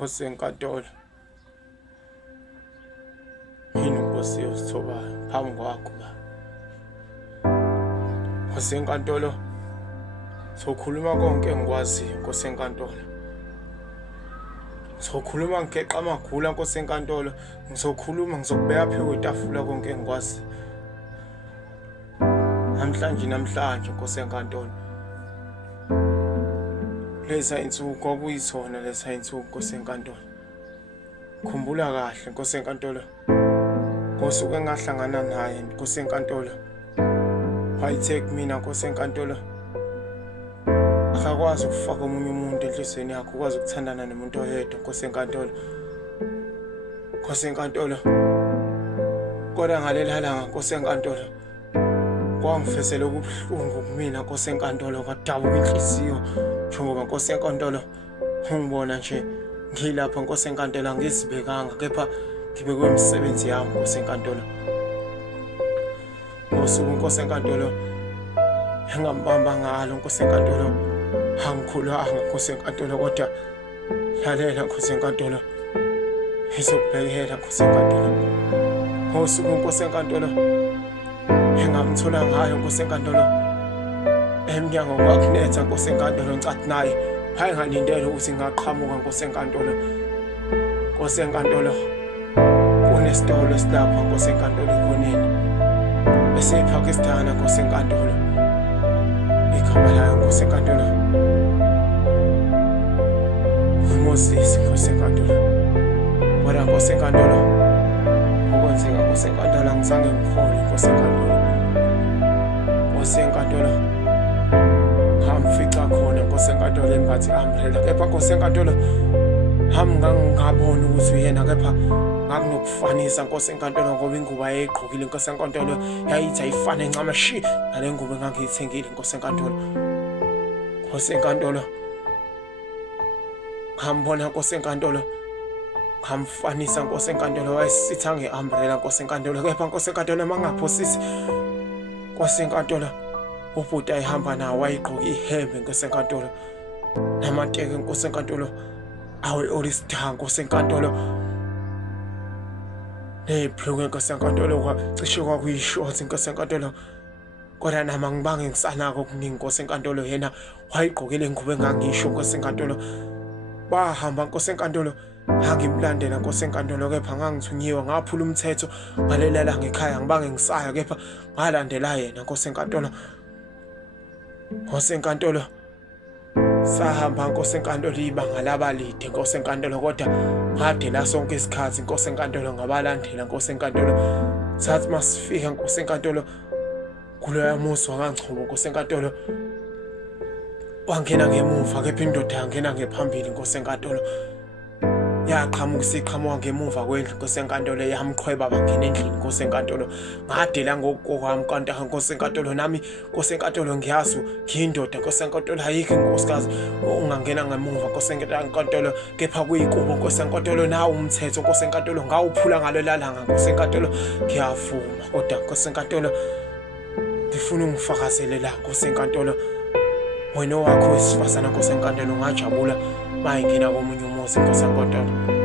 Osenkantolo yini Nkosi yosithobayo phambi kwakho ba Osenkantolo sokhuluma konke engikwaziyo Nkosi enkantolo sokhuluma ngeqa amagula Nkosi enkantolo ngizokhuluma ngizokubeka phezu kwetafula konke engikwazi namhlanje Nkosi enkantolo lesa insuku kwakuyisona lesa insuku Nkosi enkantolo khumbula kahle Nkosi enkantolo ngosuku engahlangana naye Nkosi enkantolo wayithe kumina Nkosi enkantolo akakwazi ukufaka omunye umuntu enhlizweni yakho ukwazi ukuthandana nomuntu oyedwa Nkosi enkantolo kodwa ngalela langa Nkosi enkantolo kwangifesela okubuhlungu kumina Nkosi enkantolo kwadabuka inhliziyo njengoba Nkosi enkantolo ungibona nje ngilapha Nkosi enkantolo angizibekanga kepha ngibekwe imisebenzi yami Nkosi enkantolo ngosuku Nkosi enkantolo engambamba ngalo Nkosi enkantolo angikhulanga Nkosi enkantolo kodwa lalela Nkosi enkantolo izokubhekela Nkosi enkantolo ngosuku Nkosi enkantolo engamthola ngayo Nkosi enkantolo emnyango kwakunetha Nkosi enkantolo ngicathi naye hayi ngalindele ukuthi ngaqhamuka Nkosi enkantolo kunesitolo esilapha Nkosi enkantolo ekhoneni esePakistan Nkosi enkantolo igama layo Nkosi enkantolo Moses Nkosi enkantolo kodwa Nkosi enkantolo okwenzeka Nkosi enkantolo angizange ngikholwe Nkosi enkantolo Nkosi enkantolo ngamfica khona Nkosi enkantolo engathi umbrella kepha Nkosi enkantolo ngabona ukuthi uyena kepha ngakunokufanisa Nkosi enkantolo ngoba ingubo ayegqokile Nkosi enkantolo yayithi ayifane encama shi nale ngubo engangiyithengile Nkosi enkantolo ngambona Nkosi enkantolo ngamfanisa Nkosi enkantolo wayesitha ngeumbrella Nkosi enkantolo kepha Nkosi enkantolo mangaphosisi Nkosi enkantolo ubhuti ayihamba nawo wayegqoka ihembe Nkosi enkantolo namateke Nkosi enkantolo awe olistar Nkosi enkantolo nebhluku Nkosi enkantolo kwacishe kwakuyishort Nkosi enkantolo kodwa nama ngibange ngisanako okuningi Nkosi enkantolo yena wayegqokile ingubo engangisho Nkosi enkantolo bahamba Nkosi enkantolo ngangimlandela Nkosi enkantolo kepha ngangithunyiwe ngaphula umthetho ngalelela ngekhaya ngibange ngisaya kepha ngalandela yena Nkosi enkantolo Nkosi enkantolo sahamba Nkosi enkantolo ibanga labalide Nkosi enkantolo kodwa ngade la sonke isikhathi Nkosi enkantolo ngabalandela Nkosi enkantolo sathi masifika Nkosi enkantolo kuloya muzi wangangcobo Nkosi enkantolo wangena ngemuva kepha indoda yangena ngephambili Nkosi enkantolo yaqhamuka isiqhamuka ngemuva kwendlu Nkosi enkantolo yamqhweba bangena endlini Nkosi enkantolo ngadela ngokwami kanti Nkosi enkantolo nami Nkosi enkantolo ngiyazi ngiyindoda Nkosi enkantolo ayikho inkosikazi ungangena ngemuva Nkosi enkantolo kepha kuyikubo Nkosi enkantolo nawo umthetho Nkosi enkantolo ngawuphula ngalo lalanga Nkosi enkantolo ngiyavuma kodwa Nkosi enkantolo ngifuna ungifakazele la Nkosi enkantolo wena wakho wesifazana Nkosi enkantolo ngajabula mayingena komunye umuzi Nkosi enkantolo